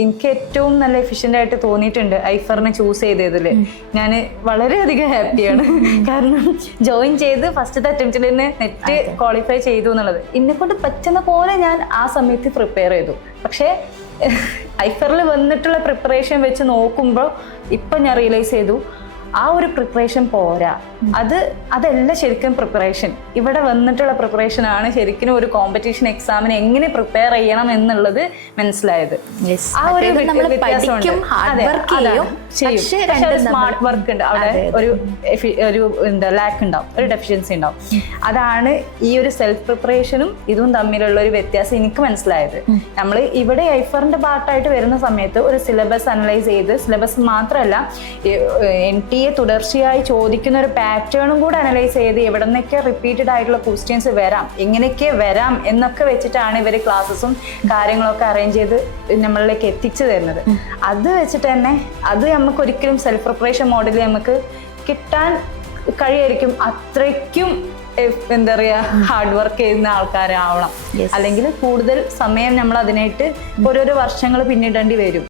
എനിക്ക് ഏറ്റവും നല്ല എഫിഷ്യൻ്റ് ആയിട്ട് തോന്നിയിട്ടുണ്ട് ഐഫറിനെ ചൂസ് ചെയ്തതിൽ. ഞാൻ വളരെയധികം ഹാപ്പിയാണ്. കാരണം ജോയിൻ ചെയ്ത് ഫസ്റ്റത്തെ അറ്റംപ്റ്റിൽ തന്നെ നെറ്റ് ക്വാളിഫൈ ചെയ്തു എന്നുള്ളത്. എന്നെക്കൊണ്ട് പറ്റുന്ന പോലെ ഞാൻ ആ സമയത്ത് പ്രിപ്പയർ ചെയ്തു. പക്ഷേ ഐഫറിൽ വന്നിട്ടുള്ള പ്രിപ്പറേഷൻ വെച്ച് നോക്കുമ്പോൾ ഇപ്പം ഞാൻ റിയലൈസ് ചെയ്തു ആ ഒരു പ്രിപ്പറേഷൻ പോരാ. അതല്ല ശരിക്കും പ്രിപ്പറേഷൻ. ഇവിടെ വന്നിട്ടുള്ള പ്രിപ്പറേഷൻ ആണ് ശരിക്കും ഒരു കോമ്പറ്റീഷൻ എക്സാമിന് എങ്ങനെ പ്രിപ്പയർ ചെയ്യണം എന്നുള്ളത് മനസ്സിലായത്. ആ ഒരു സ്മാർട്ട് വർക്ക് ഉണ്ട് അവിടെ, ഒരു എന്താ ലാക്ക് ഉണ്ടാവും, ഒരു ഡെഫിഷ്യൻസി ഉണ്ടാവും. അതാണ് ഈ ഒരു സെൽഫ് പ്രിപ്പറേഷനും ഇതും തമ്മിലുള്ള ഒരു വ്യത്യാസം എനിക്ക് മനസ്സിലായത്. നമ്മൾ ഇവിടെ ഐഫറിന്റെ പാർട്ടായിട്ട് വരുന്ന സമയത്ത് ഒരു സിലബസ് അനലൈസ് ചെയ്ത്, സിലബസ് മാത്രമല്ല NTA തുടർച്ചയായി ചോദിക്കുന്ന ഒരു പാറ്റേണും കൂടെ അനലൈസ് ചെയ്ത് എവിടെ നിന്നൊക്കെ റിപ്പീറ്റഡ് ആയിട്ടുള്ള ക്വസ്റ്റ്യൻസ് വരാം, എങ്ങനെയൊക്കെ വരാം എന്നൊക്കെ വെച്ചിട്ടാണ് ഇവർ ക്ലാസ്സസും കാര്യങ്ങളൊക്കെ അറേഞ്ച് ചെയ്ത് നമ്മളിലേക്ക് എത്തിച്ചു തരുന്നത്. അത് വെച്ചിട്ട് തന്നെ അത് നമുക്ക് ഒരിക്കലും സെൽഫ് പ്രിപ്പറേഷൻ മോഡലിൽ നമുക്ക് കിട്ടാൻ കഴിയായിരിക്കും. അത്രയ്ക്കും എന്താ പറയുക ഹാർഡ് വർക്ക് ചെയ്യുന്ന ആൾക്കാരാവണം. അല്ലെങ്കിൽ കൂടുതൽ സമയം നമ്മൾ അതിനായിട്ട് ഓരോരോ വർഷങ്ങൾ പിന്നിടേണ്ടി വരും.